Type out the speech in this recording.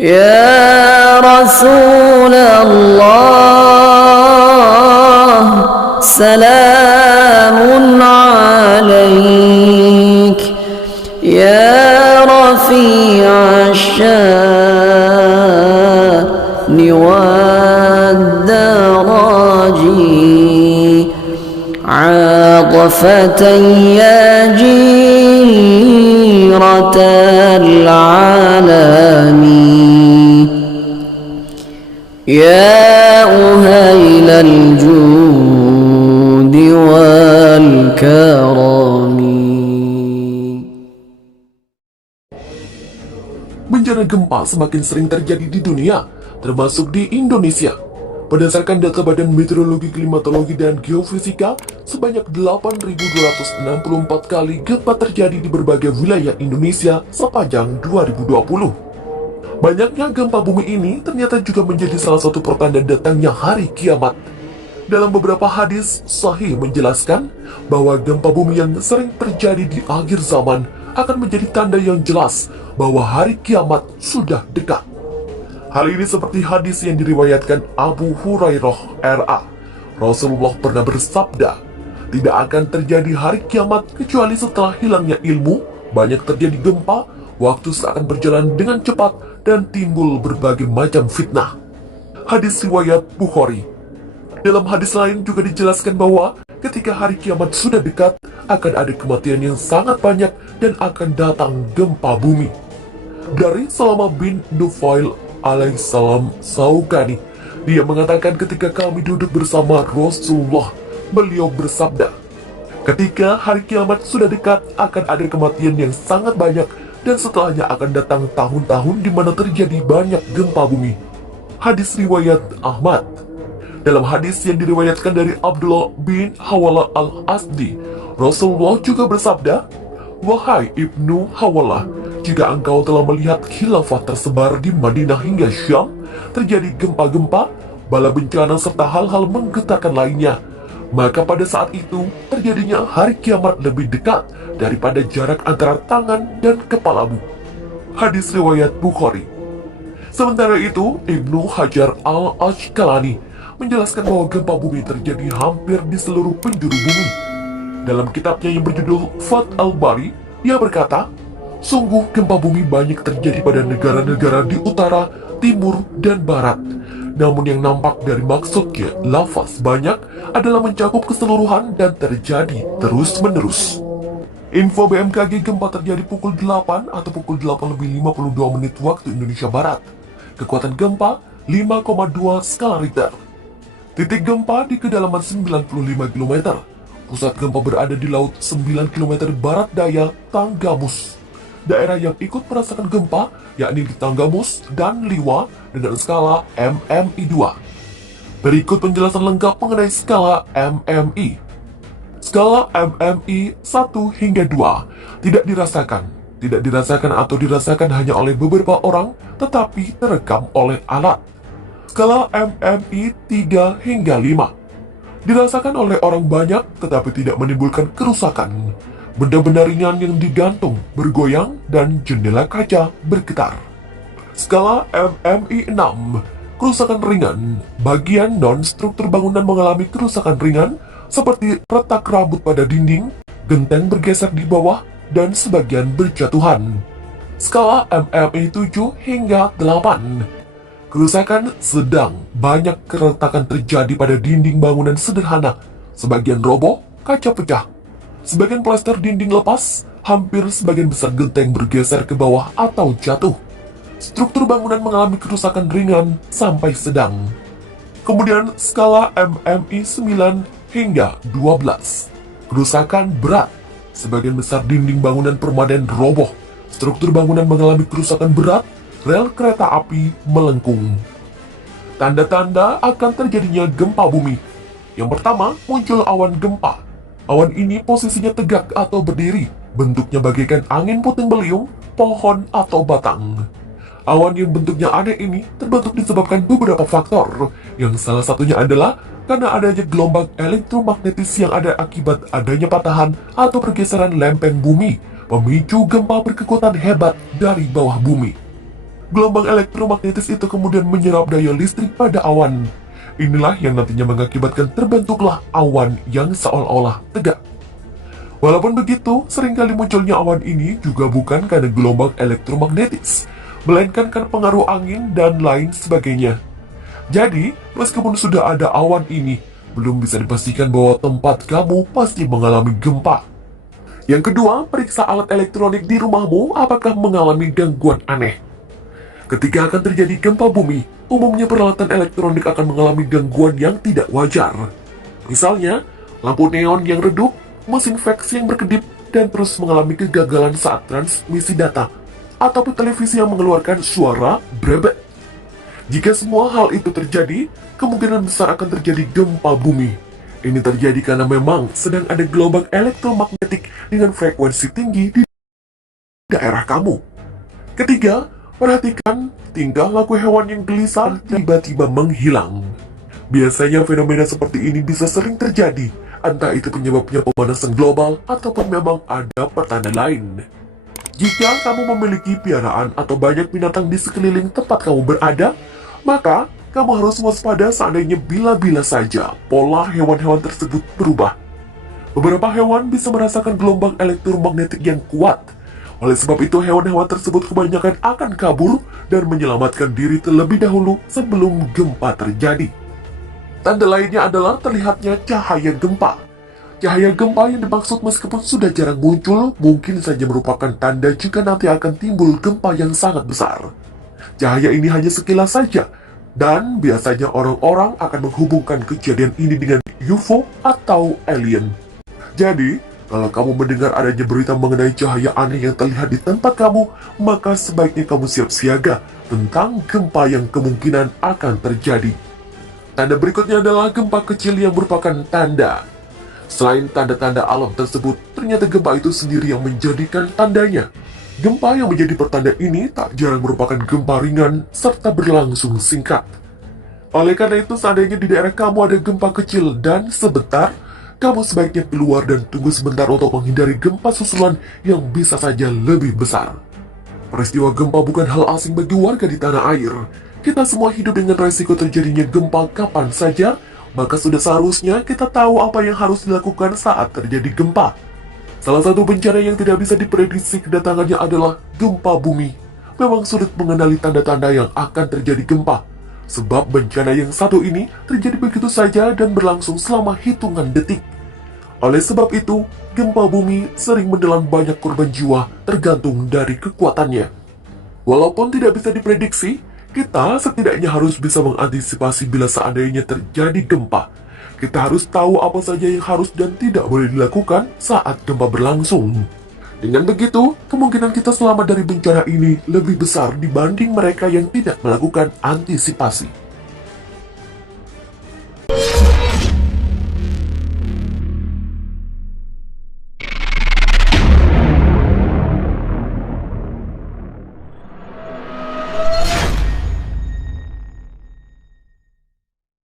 يا رسول الله سلام عليك يا رفيع الشان والدرج عاطفة يا جيرة العالم يا أهيل الجود والكرم. Bencana gempa semakin sering terjadi di dunia, termasuk di Indonesia. Berdasarkan data Badan Meteorologi, Klimatologi, dan Geofisika, sebanyak 8.264 kali gempa terjadi di berbagai wilayah Indonesia sepanjang 2020. Banyaknya gempa bumi ini ternyata juga menjadi salah satu pertanda datangnya hari kiamat. Dalam beberapa hadis sahih menjelaskan bahwa gempa bumi yang sering terjadi di akhir zaman akan menjadi tanda yang jelas bahwa hari kiamat sudah dekat. Hal ini seperti hadis yang diriwayatkan Abu Hurairah RA. Rasulullah pernah bersabda, tidak akan terjadi hari kiamat kecuali setelah hilangnya ilmu, banyak terjadi gempa, waktu seakan berjalan dengan cepat, dan timbul berbagai macam fitnah. Hadis riwayat Bukhari. Dalam hadis lain juga dijelaskan bahwa ketika hari kiamat sudah dekat, akan ada kematian yang sangat banyak dan akan datang gempa bumi. Dari Salama bin Nufail alaihissalam Saukani, dia mengatakan ketika kami duduk bersama Rasulullah, beliau bersabda, ketika hari kiamat sudah dekat akan ada kematian yang sangat banyak dan setelahnya akan datang tahun-tahun di mana terjadi banyak gempa bumi. Hadis riwayat Ahmad. Dalam hadis yang diriwayatkan dari Abdullah bin Hawala al-Asdi, Rasulullah juga bersabda, wahai Ibnu Hawala, jika engkau telah melihat khilafah tersebar di Madinah hingga Syam, terjadi gempa-gempa, bala bencana serta hal-hal menggetarkan lainnya, maka pada saat itu terjadinya hari kiamat lebih dekat daripada jarak antara tangan dan kepalamu. Hadis riwayat Bukhari. Sementara itu, Ibnu Hajar al-Ashqalani menjelaskan bahwa gempa bumi terjadi hampir di seluruh penjuru bumi. Dalam kitabnya yang berjudul Fath al-Bari, dia berkata, sungguh gempa bumi banyak terjadi pada negara-negara di utara, timur, dan barat. Namun yang nampak dari maksudnya lafaz banyak adalah mencakup keseluruhan dan terjadi terus-menerus. Info BMKG, gempa terjadi pukul 8 atau pukul 8:52 waktu Indonesia Barat. Kekuatan gempa 5,2 skala Richter. Titik gempa di kedalaman 95 km. Pusat gempa berada di laut 9 km barat daya Tanggamus. Daerah yang ikut merasakan gempa yakni di Tanggamus dan Liwa dengan skala MMI 2. Berikut penjelasan lengkap mengenai skala MMI. Skala MMI 1 hingga 2 tidak dirasakan. Tidak dirasakan atau dirasakan hanya oleh beberapa orang, tetapi terekam oleh alat. Skala MMI 3 hingga 5 dirasakan oleh orang banyak, tetapi tidak menimbulkan kerusakan. Benda-benda ringan yang digantung, bergoyang, dan jendela kaca bergetar. Skala MMI 6, kerusakan ringan. Bagian non-struktur bangunan mengalami kerusakan ringan, seperti retak rambut pada dinding, genteng bergeser di bawah, dan sebagian berjatuhan. Skala MMI 7 hingga 8, kerusakan sedang. Banyak keretakan terjadi pada dinding bangunan sederhana, sebagian roboh, kaca pecah. Sebagian plester dinding lepas, hampir sebagian besar genteng bergeser ke bawah atau jatuh. Struktur bangunan mengalami kerusakan ringan sampai sedang. Kemudian skala MMI 9 hingga 12, kerusakan berat. Sebagian besar dinding bangunan permanen roboh. Struktur bangunan mengalami kerusakan berat, rel kereta api melengkung. Tanda-tanda akan terjadinya gempa bumi. Yang pertama, muncul awan gempa. Awan ini posisinya tegak atau berdiri, bentuknya bagaikan angin puting beliung, pohon, atau batang. Awan yang bentuknya aneh ini terbentuk disebabkan beberapa faktor, yang salah satunya adalah karena adanya gelombang elektromagnetis yang ada akibat adanya patahan atau pergeseran lempeng bumi, pemicu gempa berkekuatan hebat dari bawah bumi. Gelombang elektromagnetis itu kemudian menyerap daya listrik pada awan. Inilah yang nantinya mengakibatkan terbentuklah awan yang seolah-olah tegak. Walaupun begitu, seringkali munculnya awan ini juga bukan karena gelombang elektromagnetis, melainkan karena pengaruh angin dan lain sebagainya. Jadi, meskipun sudah ada awan ini, belum bisa dipastikan bahwa tempat kamu pasti mengalami gempa. Yang kedua, periksa alat elektronik di rumahmu apakah mengalami gangguan aneh. Ketika akan terjadi gempa bumi, umumnya peralatan elektronik akan mengalami gangguan yang tidak wajar. Misalnya, lampu neon yang redup, mesin fax yang berkedip, dan terus mengalami kegagalan saat transmisi data, ataupun televisi yang mengeluarkan suara brebet. Jika semua hal itu terjadi, kemungkinan besar akan terjadi gempa bumi. Ini terjadi karena memang sedang ada gelombang elektromagnetik dengan frekuensi tinggi di daerah kamu. Ketiga, perhatikan tingkah laku hewan yang gelisah tiba-tiba menghilang. Biasanya fenomena seperti ini bisa sering terjadi, entah itu penyebabnya pemanasan global ataupun memang ada pertanda lain. Jika kamu memiliki piaraan atau banyak binatang di sekeliling tempat kamu berada, maka kamu harus waspada seandainya bila-bila saja pola hewan-hewan tersebut berubah. Beberapa hewan bisa merasakan gelombang elektromagnetik yang kuat. Oleh sebab itu, hewan-hewan tersebut kebanyakan akan kabur dan menyelamatkan diri terlebih dahulu sebelum gempa terjadi. Tanda lainnya adalah terlihatnya cahaya gempa. Cahaya gempa yang dimaksud meskipun sudah jarang muncul, mungkin saja merupakan tanda jika nanti akan timbul gempa yang sangat besar. Cahaya ini hanya sekilas saja, dan biasanya orang-orang akan menghubungkan kejadian ini dengan UFO atau alien. Jadi, kalau kamu mendengar adanya berita mengenai cahaya aneh yang terlihat di tempat kamu, maka sebaiknya kamu siap siaga tentang gempa yang kemungkinan akan terjadi. Tanda berikutnya adalah gempa kecil yang merupakan tanda. Selain tanda-tanda alam tersebut, ternyata gempa itu sendiri yang menjadikan tandanya. Gempa yang menjadi pertanda ini tak jarang merupakan gempa ringan serta berlangsung singkat. Oleh karena itu, seandainya di daerah kamu ada gempa kecil dan sebentar, kamu sebaiknya keluar dan tunggu sebentar untuk menghindari gempa susulan yang bisa saja lebih besar. Peristiwa gempa bukan hal asing bagi warga di tanah air. Kita semua hidup dengan resiko terjadinya gempa kapan saja, maka sudah seharusnya kita tahu apa yang harus dilakukan saat terjadi gempa. Salah satu bencana yang tidak bisa diprediksi kedatangannya adalah gempa bumi. Memang sulit mengenali tanda-tanda yang akan terjadi gempa, sebab bencana yang satu ini terjadi begitu saja dan berlangsung selama hitungan detik. Oleh sebab itu, gempa bumi sering menelan banyak korban jiwa tergantung dari kekuatannya. Walaupun tidak bisa diprediksi, kita setidaknya harus bisa mengantisipasi bila seandainya terjadi gempa. Kita harus tahu apa saja yang harus dan tidak boleh dilakukan saat gempa berlangsung. Dengan begitu, kemungkinan kita selamat dari bencana ini lebih besar dibanding mereka yang tidak melakukan antisipasi.